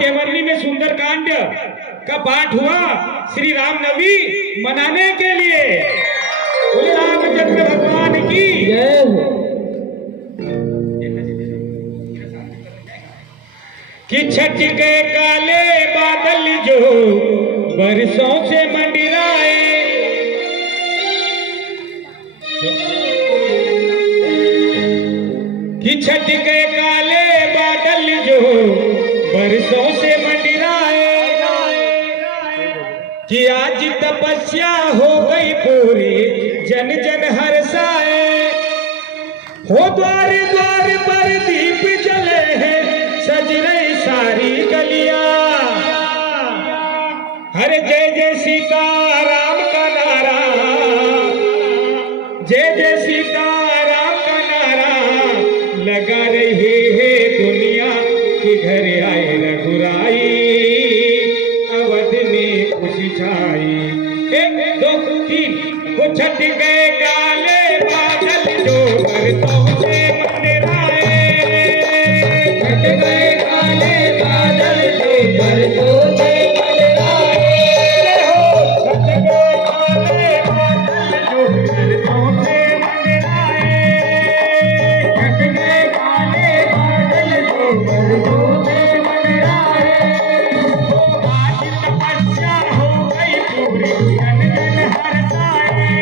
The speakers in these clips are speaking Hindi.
केवरनी में सुंदर कांड का पाठ हुआ श्री रामनवमी मनाने के लिए। बोले रामचंद्र भगवान की जय हो। कि छठ के काले बादल जो बरसों से मंडराए, कि छठ के काले बादल जो बरसों से मंडराए, कि आज तपस्या हो गई पूरी जन जन हर्षाए। हो द्वार द्वार पर दीप जले हैं, सज रही सारी गलियां। हर जय जय सीता राम का नारा, जय जय सीता राम का नारा लगा रही है दुनिया की। घर आए रघुराई, अवध में खुशी छाई। एक दो तीन, वो छठ गए काले बादल जो बरसों से मंडराए। छठ गए काले बादल जो बरसों से मंडराए। छठ गए काले बादल जो बरसों से मंडराए। छठ गए काले बादल जो बरसों से मंडराए। आज तपस्या हो गई पूरी जन जन हर्षाए।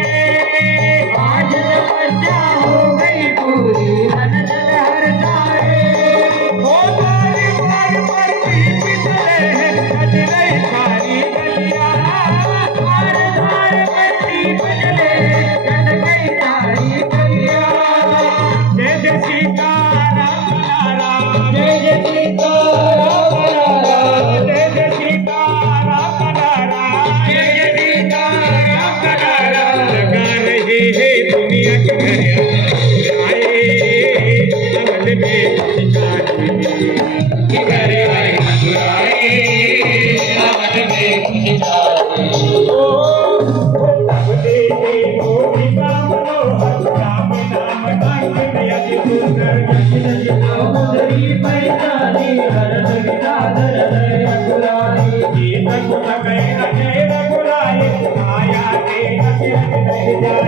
आज तपस्या हो गई पूरी मन जन हर्षाए। हो द्वार द्वार पर दीप जले हैं, सज रही सारी गलियां। द्वार द्वार पर दीप जले, सज गई सारी गलियां। जय जय सीता राम नारा, जय जय सीता राम नारा। जय जय सीता राम नारा, जय जय सीता राम नारा। लगा रहे हैं दुनिया के घर आए। अवध में खुशी छाई। कि घर आए रघुराई, अवध में खुशी छाई। सब देखे गोपी का मनोहर, राम नाम डाक अति सुंदर। समुद्री पैतानी भरत विराधर है रघुराई। गीत गुण गए रघुराई, आया के रघुराई।